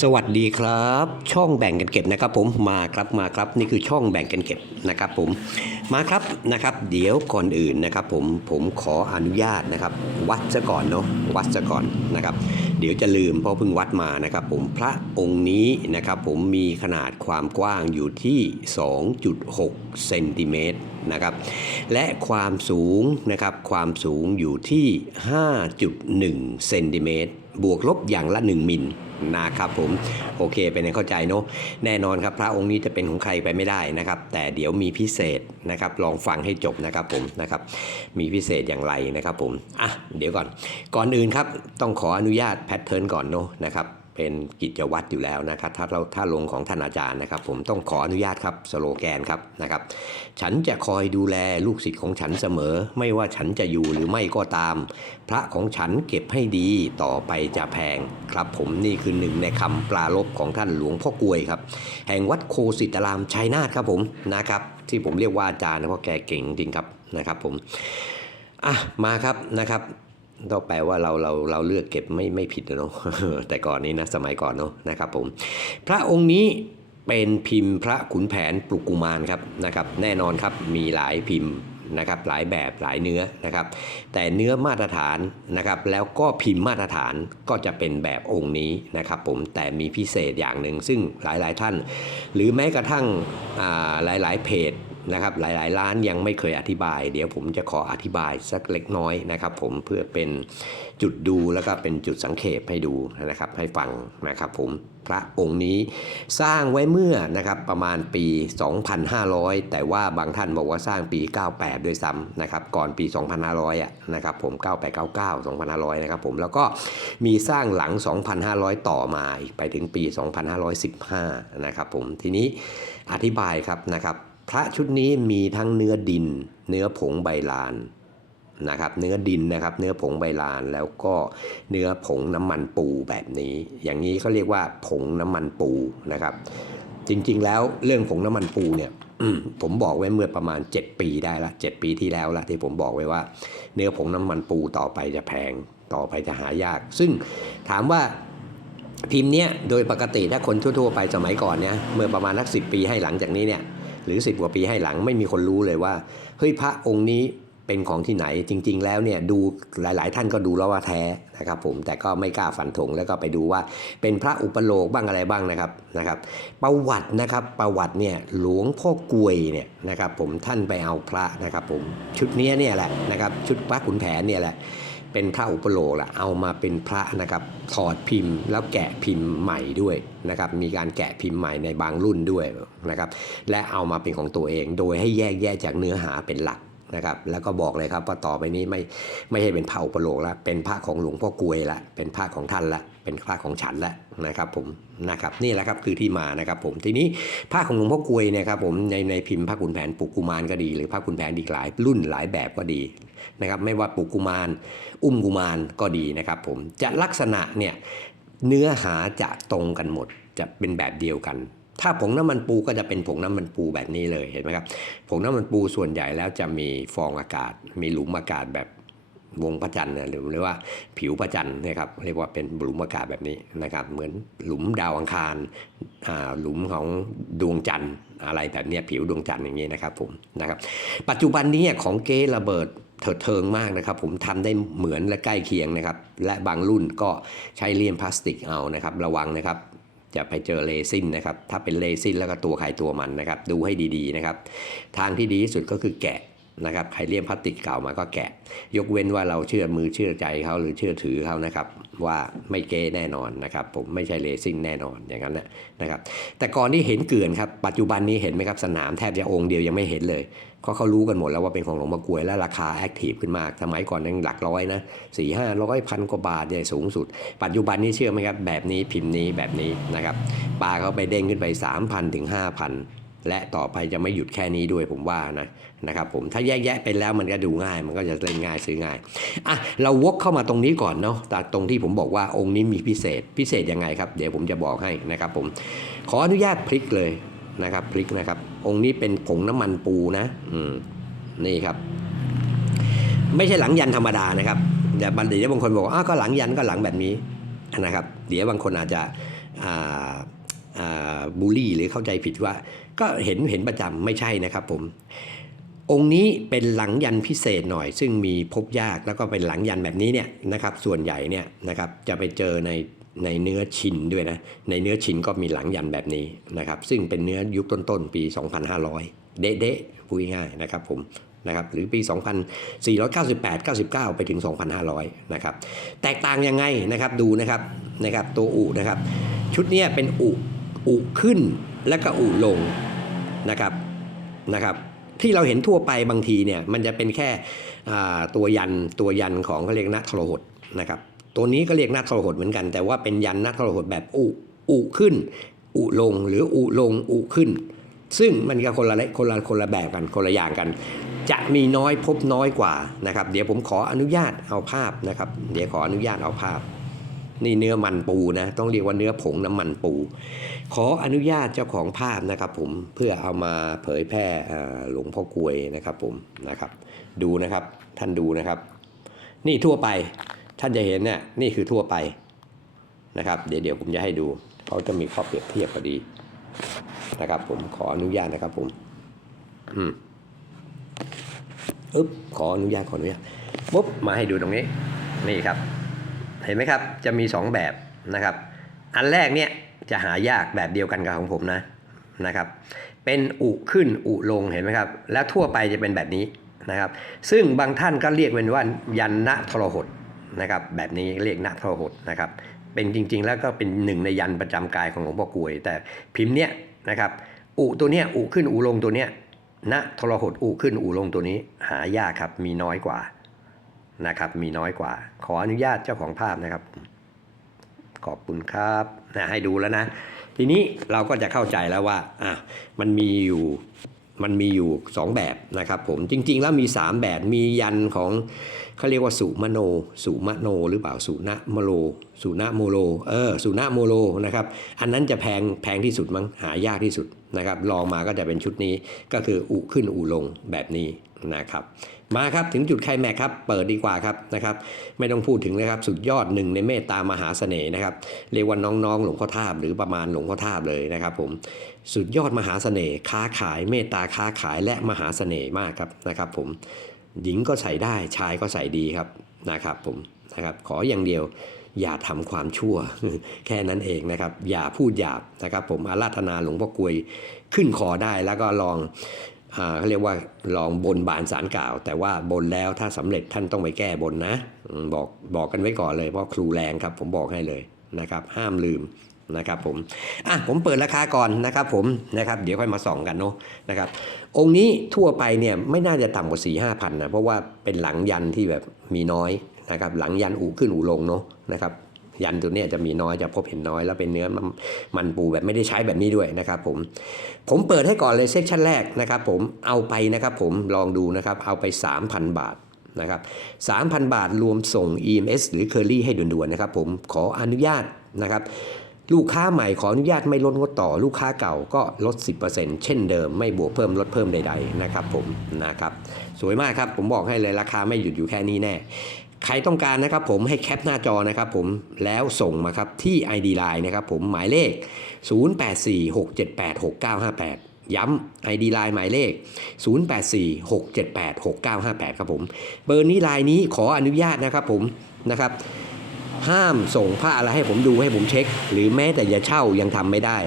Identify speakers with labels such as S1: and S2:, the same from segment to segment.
S1: สวัสดีครับ ช่องแบ่งกันเก็บนะครับผมมาครับมาครับนี่คือช่องแบ่งกันเก็บนะครับผมมาครับนะครับ เดี๋ยวก่อนอื่นนะครับ ผมผมขออนุญาตนะครับ วัดซะก่อนเนาะวัดซะก่อนนะครับ เดี๋ยวจะลืมเพราะเพิ่งวัดมานะครับ ผมพระองค์นี้นะครับ ผมมีขนาดความกว้างอยู่ที่ 2.6เซนติเมตรนะครับและความสูงนะครับความสูงอยู่ที่ 5.1เซนติเมตร บวกลบอย่างละ 1 มิลนะครับผมโอเคเป็นไงเข้าใจเนาะแน่นอนครับพระองค์นี้จะเป็นของใครไปไม่ได้นะครับ แต่เดี๋ยวมีพิเศษนะครับ ลองฟังให้จบนะครับผมนะครับ มีพิเศษอย่างไรนะครับผมอะเดี๋ยวก่อน ก่อนอื่นครับต้องขออนุญาตแพทเทิร์นก่อนเนาะนะครับ เป็นกิจวัตรอยู่แล้วนะครับ ถ้าเราถ้าลงของท่านอาจารย์นะครับ ผมต้องขออนุญาตครับสโลแกนครับนะครับ ฉันจะคอยดูแลลูกศิษย์ของฉันเสมอ ไม่ว่าฉันจะอยู่หรือไม่ก็ตาม พระของฉันเก็บให้ดีต่อไปจะแพงครับ ผมนี่คือหนึ่งในคำปลารบของท่านหลวงพ่อกลวยครับ แห่งวัดโคสิตารามชัยนาทครับผมนะครับ ที่ผมเรียกว่าอาจารย์นะเพราะแกเก่งจริงครับนะครับ ผมอะมาครับนะครับ ต้องแปลว่าเราเราเราเลือกเก็บไม่ไม่ผิดนะเนาะแต่ก่อนนี้นะสมัยก่อนเนาะนะครับผมพระองค์นี้เป็นพิมพ์พระขุนแผนปลุกกุมารครับนะครับ แน่นอนครับมีหลายพิมพ์นะครับหลายแบบหลายเนื้อนะครับ แต่เนื้อมาตรฐานนะครับ แล้วก็พิมพ์มาตรฐานก็จะเป็นแบบองค์นี้นะครับ ผมแต่มีพิเศษอย่างหนึ่งซึ่งหลายๆท่าน หรือแม้กระทั่งอ่าหลายๆเพจ นะครับหลายๆ ร้านยังไม่เคยอธิบาย เดี๋ยวผมจะขออธิบายสักเล็กน้อยนะครับผมเพื่อเป็นจุดดูแล้วก็เป็นจุดสังเขปให้ดูนะครับให้ฟังนะครับผมพระองค์นี้สร้างไว้เมื่อนะครับประมาณปี 2,500 แต่ว่าบางท่านบอกว่าสร้างปี 98 ด้วยซ้ำนะครับก่อนปี 2,500อะนะครับผม 9899 2,500 นะครับผมแล้วก็มีสร้างหลัง 2,500 ต่อมาอีกไปถึงปี 2,515 นะครับผมทีนี้อธิบายครับนะครับ พระชุดนี้มีทั้งเนื้อดิน เนื้อผงใบลานนะครับเนื้อดินนะครับเนื้อผงใบลานแล้วก็เนื้อผงน้ำมันปูแบบนี้ อย่างนี้เขาเรียกว่าผงน้ำมันปูนะครับ จริงๆแล้วเรื่องผงน้ำมันปูเนี่ยผมบอกไว้เมื่อประมาณ 7 ปีได้ละ 7 ปีที่แล้วละที่ผมบอกไว้ว่า เนื้อผงน้ำมันปูต่อไปจะแพงต่อไปจะหายาก ซึ่งถามว่าพิมพ์เนี้ยโดยปกติถ้าคนทั่วๆไปสมัยก่อนเนี่ยเมื่อประมาณนักสิปีให้หลังจากนี้เนี่ย หรือ 10 กว่าปีให้หลังไม่มีคนรู้เลยว่าเฮ้ยพระองค์นี้เป็นของที่ไหนจริง ๆ แล้วเนี่ยดูหลาย ๆ ท่านก็ดูแล้วว่าแท้นะครับผมแต่ก็ไม่กล้าฟันธงแล้วก็ไปดูว่าเป็นพระอุปโลกบ้างอะไรบ้างนะครับนะครับ ประวัตินะครับประวัติเนี่ยหลวงพ่อกลวยเนี่ยนะครับผมท่านไปเอาพระนะครับผมชุดนี้เนี่ยแหละนะครับชุดพระขุนแผนเนี่ยแหละ เป็นพระอุปโลกละเอามาเป็นพระนะครับถอดพิมพ์ แล้วแกะพิมพ์ใหม่ด้วยนะครับมีการแกะพิมพ์ใหม่ในบางรุ่นด้วยนะครับและเอามาเป็นของตัวเอง โดยให้แยกแยะจากเนื้อหาเป็นหลักนะครับแล้วก็บอกเลยครับว่าต่อไปนี้ไม่ไม่ใช่เป็นพระอุปโลกละเป็นพระของหลวงพ่อกวยละเป็นพระของท่านละเป็นพระของฉันละนะครับผมนะครับนี่แหละครับคือที่มานะครับผมทีนี้พระของหลวงพ่อกวยเนี่ยครับผมในในพิมพ์พระขุนแผนปุกกุมารก็ดี หรือพระขุนแผนอีกหลายรุ่นหลายแบบก็ดี นะครับไม่ว่าปุกกุมาร อุ้มกุมารก็ดีนะครับผมจะลักษณะเนี่ยเนื้อหาจะตรงกันหมดจะเป็นแบบเดียวกัน ถ้าผงน้ำมันปูก็จะเป็นผงน้ำมันปูแบบนี้เลยเห็นไหมครับผงน้ำมันปูส่วนใหญ่แล้วจะมีฟองอากาศ มีหลุมอากาศแบบวงพระจันทร์นี่ยหรือเรียกว่าผิวพระจันทร์นะครับเรียกว่าเป็นหลุมอากาศแบบนี้นะครับ เหมือนหลุมดาวอังคารอ่าหลุมของดวงจันทร์อะไรแบบนี้ผิวดวงจันทร์อย่างนี้นะครับผมนะครับ ปัจจุบันนี้ของเก๊ระเบิด เถิดเทิงมากนะครับ ผมทำได้เหมือนและใกล้เคียงนะครับ และบางรุ่นก็ใช้เลี่ยมพลาสติกเอานะครับระวังนะครับจะไปเจอเลซินนะครับ ถ้าเป็นเลซินแล้วก็ตัวใครตัวมันนะครับ ดูให้ดีๆนะครับ ทางที่ดีที่สุดก็คือแกะ นะครับใครเลี่ยมพลาสติกเก่ามาก็แกะ ยกเว้นว่าเราเชื่อมือเชื่อใจเขาหรือเชื่อถือเขานะครับ ว่าไม่เก้แน่นอนนะครับ ผมไม่ใช่เรซินแน่นอนอย่างนั้นนะนะครับ แต่ก่อนที่เห็นเกลื่อนครับปัจจุบันนี้เห็นไหมครับสนามแทบจะองค์เดียวยังไม่เห็นเลยเพราะเขารู้กันหมดแล้วว่าเป็นของหลวงพ่อกวยและราคาแอคทีฟขึ้นมาก สมัยก่อนยังหลักร้อยนะสี่ห้าร้อยพันกว่าบาทเนี่ยสูงสุด ปัจจุบันนี้เชื่อไหมครับแบบนี้พิมพ์นี้แบบนี้นะครับปลาเขาไปเด้งขึ้นไป 3,000ถึง5,000 และต่อไปจะไม่หยุดแค่นี้ด้วยผมว่านะ นะครับผมถ้าแยกแยะไปแล้วมันก็ดูง่าย มันก็จะเล่นง่ายซื้อง่ายอะเราวกเข้ามาตรงนี้ก่อนเนาะแต่ตรงที่ผมบอกว่าองค์นี้มีพิเศษพิเศษยังไงครับ เดี๋ยวผมจะบอกให้นะครับผมขออนุญาตพลิกเลยนะครับพลิกนะครับ องค์นี้เป็นผงน้ำมันปูนะอืมนี่ครับ ไม่ใช่หลังยันธรรมดานะครับแต่บางทีบางคนบอกว่าอ้าวก็หลังยันก็หลังแบบนี้นะครับ เดี๋ยวบางคนอาจจะอ่าอ่าบูลลี่หรือเข้าใจผิดว่า ก็เห็นเห็นประจำไม่ใช่นะครับผม องค์นี้เป็นหลังยันพิเศษหน่อย ซึ่งมีพบยากแล้วก็เป็นหลังยันแบบนี้เนี่ยนะครับส่วนใหญ่เนี่ยนะครับจะไปเจอในในเนื้อชินด้วยนะในเนื้อชินก็มีหลังยันแบบนี้นะครับซึ่งเป็นเนื้อยุคต้นๆปี 2500 เด๊ะๆพูดง่ายๆนะครับผมนะครับหรือปี 2498 99 ไปถึง 2500 นะครับ แตกต่างยังไงนะครับดูนะครับนะครับตัวอุนะครับ ชุดเนี้ยเป็นอุอุขึ้นแล้วก็อุลงนะครับนะครับ ที่เราเห็นทั่วไปบางทีเนี่ยมันจะเป็นแค่ตัวยันตัวยันของเขาเรียกนาทรหดนะครับตัวนี้ก็เรียกนาทรหดเหมือนกัน แต่ว่าเป็นยันนาทรหดแบบอุอุขึ้น อุลงหรืออุลงอุขึ้น ซึ่งมันก็คนละคนละคนละแบบกันคนละอย่างกัน จะมีน้อยพบน้อยกว่านะครับ เดี๋ยวผมขออนุญาตเอาภาพนะครับ เดี๋ยวขออนุญาตเอาภาพ นี่เนื้อมันปูนะ ต้องเรียกว่าเนื้อผงน้ำมันปู ขออนุญาตเจ้าของภาพนะครับผมเพื่อเอามาเผยแพร่หลวงพ่อกวยนะครับผมนะครับ ดูนะครับท่านดูนะครับ นี่ทั่วไปท่านจะเห็นเนี่ยนี่คือทั่วไปนะครับ เดี๋ยวเดี๋ยวผมจะให้ดูเขาจะมีข้อเปรียบเทียบพอดีนะครับ ผมขออนุญาตนะครับผมอืมอึ๊บขออนุญาตขออนุญาตปุ๊บมาให้ดูตรงนี้ นี่ครับ เห็นไหมครับ จะมี 2 แบบนะครับ อันแรกเนี่ยจะหายากแบบเดียวกันกับของผมนะนะครับ เป็นอุขึ้นอุลงเห็นไหมครับ และทั่วไปจะเป็นแบบนี้นะครับ ซึ่งบางท่านก็เรียกเป็นว่ายันนะทรหดนะครับแบบนี้เรียกนะทรหดนะครับ เป็นจริง ๆ แล้วก็เป็นหนึ่งในยันประจำกายของหลวงพ่อกลวย แต่พิมพ์เนี้ยนะครับอุตัวเนี้ยอุขึ้นอุลงตัวเนี้ยนะทรหดอุขึ้นอุลงตัวนี้ หายากครับมีน้อยกว่า นะครับ มีน้อยกว่า ขออนุญาตเจ้าของภาพนะครับ ขอบคุณครับนะให้ดูแล้วนะ ทีนี้เราก็จะเข้าใจแล้วว่าอะมันมีอยู่มันมีอยู่ 2 แบบนะครับผมจริง ๆ แล้วมี 3 แบบมียันของเขาเรียกว่าสุมโน สุมโน หรือเปล่าสุนะมโล สุนะโมโลเออสุนะโมโลนะครับอันนั้นจะแพงแพงที่สุดมั้งหายากที่สุดนะครับลองมาก็จะเป็นชุดนี้ก็คืออุขึ้นอุลงแบบนี้นะครับ มาครับถึงจุดไคลแม็กครับเปิดดีกว่าครับนะครับ ไม่ต้องพูดถึงเลยครับสุดยอดหนึ่งในเมตตามหาเสน่ห์นะครับเรียกว่าน้องๆหลวงพ่อทาบหรือประมาณหลวงพ่อทาบเลยนะครับผมสุดยอดมหาเสน่ห์ค้าขายเมตตาค้าขายและมหาเสน่ห์มากครับนะครับ ผมหญิงก็ใส่ได้ชายก็ใส่ดีครับนะครับ ผมนะครับขออย่างเดียวอย่าทำความชั่ว แค่นั้นเองนะครับ อย่าพูดหยาบนะครับ ผมอาราธนาหลวงพ่อกลวยขึ้นคอได้แล้วก็ลอง เขาเรียกว่าลองบนบานสารกล่าว แต่ว่าบนแล้วถ้าสำเร็จท่านต้องไปแก้บนนะ บอกบอกกันไว้ก่อนเลยเพราะครูแรงครับผมบอกให้เลยนะครับห้ามลืมนะครับผมอะผมเปิดราคาก่อนนะครับผมนะครับเดี๋ยวค่อยมาส่องกันเนาะนะครับองค์นี้ทั่วไปเนี่ยไม่น่าจะต่ำกว่า4ี่ห้าพันนะเพราะว่าเป็นหลังยันที่แบบมีน้อยนะครับหลังยันอูขึ้นอูลงเนาะนะครับ ยันตัวนี้จะมีน้อยจะพบเห็นน้อยแล้วเป็นเนื้อมันมันปูแบบไม่ได้ใช้แบบนี้ด้วยนะครับผมผมเปิดให้ก่อนเลยเซกชันแรกนะครับผมเอาไปนะครับผมลองดูนะครับเอาไป 3,000 บาทนะครับ3,000 บาทรวมส่ง EMS หรือ Curly ให้ด่วนๆนะครับผมขออนุญาตนะครับลูกค้าใหม่ขออนุญาตไม่ลดงดต่อลูกค้าเก่าก็ลด 10%เช่นเดิมไม่บวกเพิ่มลดเพิ่มใด ๆ นะครับผมนะครับสวยมากครับผมบอกให้เลยราคาไม่หยุดอยู่แค่นี้แน่ ใครต้องการนะครับผมให้แคปหน้าจอนะครับผมแล้วส่งมาครับที่ ID Line นะครับผมหมายเลข 0846786958 ย้ำ ID Line หมายเลข 0846786958 ครับผมเบอร์นี้ลน์นี้ขออนุญาตนะครับผมนะครับห้ามส่งผ้าอะไรให้ผมดูให้ผมเช็ค หรือแม้แต่จะเช่ายังทำไม่ได้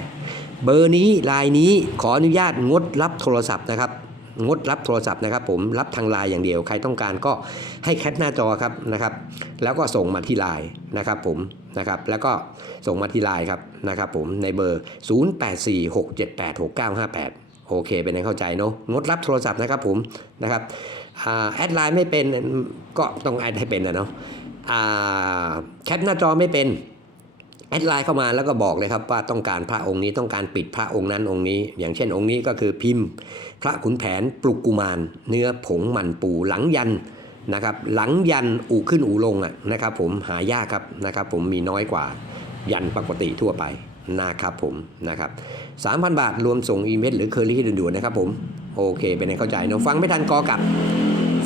S1: เบอร์นี้ลน์นี้ขออนุญาตงดรับโทรศัพท์นะครับ งดรับโทรศัพท์นะครับ ผมรับทางไลน์อย่างเดียว ใครต้องการก็ให้แคปหน้าจอครับนะครับ แล้วก็ส่งมาที่ไลน์นะครับ ผมนะครับ แล้วก็ส่งมาที่ไลน์ครับนะครับ ผมในเบอร์ 0846786958 โอเค เป็นไงเข้าใจเนาะงดรับโทรศัพท์นะครับ ผมนะครับอแอดไลน์ไม่เป็นก็ต้องแอดให้เป็นนะเนาะแคปหน้าจอไม่เป็น แอดไลน์เข้ามาแล้วก็บอกเลยครับว่าต้องการพระองค์นี้ต้องการปิดพระองค์นั้นองค์นี้ อย่างเช่นองค์นี้ก็คือพิมพ์ พระขุนแผนปลุกกุมาร เนื้อผงมันปูหลังยันนะครับหลังยันอูขึ้นอูลงอะนะครับผมหายากครับนะครับผมมีน้อยกว่ายันปกติทั่วไปนะครับผมนะครับ3,000บาทรวมส่งอีเมลหรือเคอรี่ด่วนๆนะครับผมโอเค เป็นไงเข้าใจเนะฟังไม่ทันกอกลับ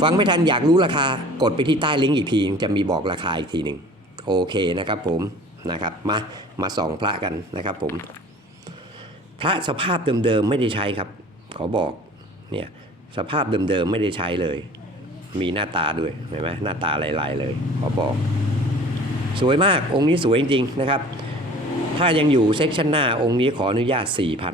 S1: ฟังไม่ทันอยากรู้ราคากดไปที่ใต้ลิงก์อีกทีจะมีบอกราคาอีกทีหนึ่งโอเคนะครับผม นะครับมามาส่องพระกันนะครับผม พระสภาพเดิมๆไม่ได้ใช้ครับ ขอบอกเนี่ยสภาพเดิมๆไม่ได้ใช้เลย มีหน้าตาด้วยเห็นไหมหน้าตาลายๆเลยขอบอก สวยมากองค์นี้สวยจริงๆนะครับ ถ้ายังอยู่เซ็กชันหน้าองค์นี้ขออนุญาต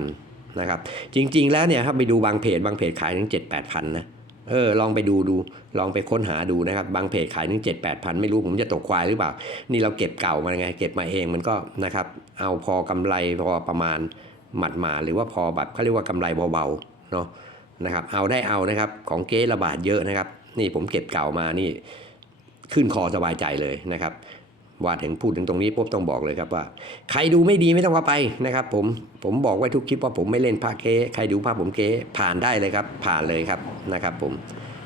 S1: 4,000นะครับจริงๆแล้วเนี่ยถ้าไปดูบางเพจบางเพจขายถึง7 8พันนะ เออลองไปดูดูลองไปค้นหาดูนะครับ บางเพจขายถึง7 8พันไม่รู้ผมจะตกควายหรือเปล่า นี่เราเก็บเก่ามาไง เก็บมาเองมันก็นะครับเอาพอกำไรพอประมาณหมัดมาหรือว่าพอแบบเขาเรียกว่ากำไรเบาๆเนาะนะครับเอาได้เอานะครับของเก๊ระบาดเยอะนะครับ นี่ผมเก็บเก่ามานี่ขึ้นคอสบายใจเลยนะครับ ว่าถึงพูดถึงตรงนี้ปุ๊บต้องบอกเลยครับว่า ใครดูไม่ดีไม่ต้องว่าไปนะครับ ผมผมบอกไว้ทุกคลิปว่าผมไม่เล่นพระเก๊ใครดูพระผมเก๊ผ่านได้เลยครับ ผ่านเลยครับนะครับ ผม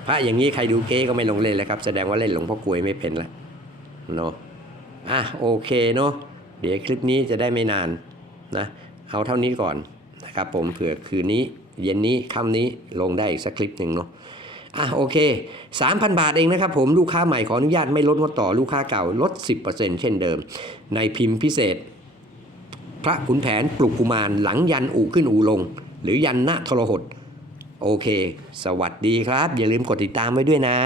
S1: พระอย่างนี้ใครดูเก๊ก็ไม่ลงเล่นแล้วครับ แสดงว่าเล่นหลวงพ่อกลวยไม่เป็นละเนาะอะโอเคเนาะเดี๋ยวคลิปนี้จะได้ไม่นานนะเอาเท่านี้ก่อนนะครับ ผมเผื่อคืนนี้ เย็นนี้ค่ำนี้ลงได้อีกสักคลิปหนึ่งเนาะ อะโอเค 3,000 บาทเองนะครับผมลูกค้าใหม่ขออนุญาตไม่ลดงดต่อลูกค้าเก่าลด 10%เช่นเดิม ในพิมพ์พิเศษ พระขุนแผนปลุกกุมารหลังยันอูขึ้นอูลง หรือยันณทรหดโอเค สวัสดีครับ อย่าลืมกดติดตามไว้ด้วยนะ